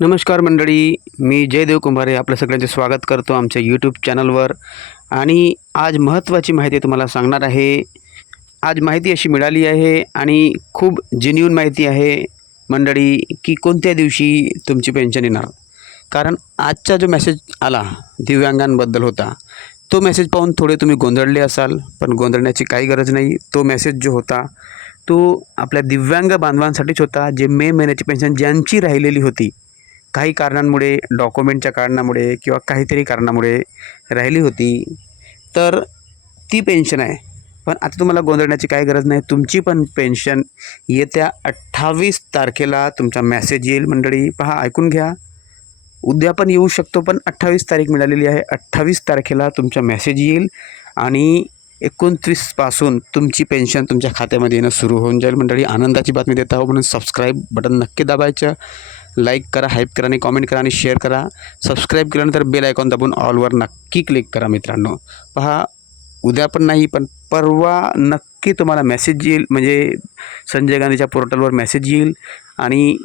नमस्कार मंडळी, मी जयदेव कुंभारे आपलं सगळ्यांचे स्वागत करतो आमच्या यूट्यूब चॅनलवर. आणि आज महत्त्वाची माहिती तुम्हाला सांगणार आहे. आज माहिती अशी मिळाली आहे आणि खूप जेन्युइन माहिती आहे मंडळी, की कोणत्या दिवशी तुमची पेन्शन येणार. कारण आजचा जो मेसेज आला दिव्यांगांबद्दल होता, तो मेसेज पाहून थोडे तुम्ही गोंधळले असाल, पण गोंधळण्याची काही गरज नाही. तो मेसेज जो होता तो आपल्या दिव्यांग बांधवांसाठीच होता, जे मे महिन्याची पेन्शन ज्यांची राहिलेली होती, काही कारणांमुळे, डॉक्युमेंटच्या कारणामुळे किंवा काहीतरी कारणामुळे राहिली होती, तर ती पेन्शन आहे. पण आता तुम्हाला गोंधळण्याची काही गरज नाही. तुमची पण पेन्शन येत्या 28 तारखेला तुमचा मेसेज येईल मंडळी. पहा, ऐकून घ्या. उद्या पण येऊ शकतो, पण 28 तारीख मिळालेली आहे. 28 तारखेला तुमचा मेसेज येईल आणि 29 पासून तुमची पेन्शन तुमच्या खात्यामध्ये येणं सुरू होऊन जाईल मंडळी. आनंदाची बातमी देत आहो, म्हणून सबस्क्राईब बटन नक्की दाबायचं. लाईक करा, हाईप करा आणि कॉमेंट करा आणि शेअर करा. सबस्क्राईब केल्यानंतर बेल आयकॉन दाबून ऑलवर नक्की क्लिक करा मित्रांनो. पहा, उद्या पण नाही, पण परवा नक्की तुम्हाला मेसेज येईल. म्हणजे संजय गांधीच्या पोर्टलवर मेसेज येईल आणि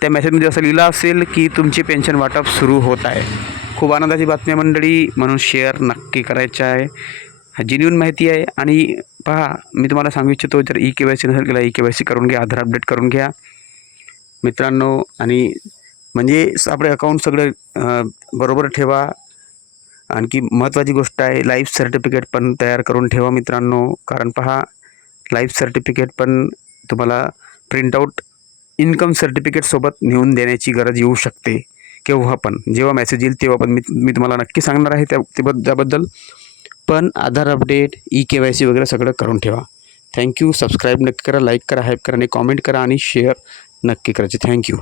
त्या मेसेजमध्ये असं लिहिलं असेल की तुमची पेन्शन वाटप सुरू होत आहे. खूप आनंदाची बातमी आहे मंडळी, म्हणून शेअर नक्की करायचं आहे. हा जेन्युइन माहिती आहे. आणि पहा, मी तुम्हाला सांगू इच्छितो, जर KYC नसेल केला, KYC करून घ्या, आधार अपडेट करून घ्या मित्रांनो. आणि म्हणजे आपले अकाउंट सगळे बरोबर ठेवा. आणखी महत्त्वाची गोष्ट आहे, लाईफ सर्टिफिकेट पण तयार करून ठेवा मित्रांनो. कारण पहा, लाईफ सर्टिफिकेट पण तुम्हाला प्रिंटआउट इन्कम सर्टिफिकेटसोबत नेऊन देण्याची गरज येऊ शकते. केव्हा पण, जेव्हा मेसेज येईल तेव्हा पण मी तुम्हाला नक्की सांगणार आहे त्याबद्दल. पण आधार अपडेट, KYC वगैरे सगळं करून ठेवा. थँक्यू. सबस्क्राईब नक्की करा, लाईक करा, हाईप करा आणि कॉमेंट करा आणि शेअर नक्की करायचे. थँक्यू.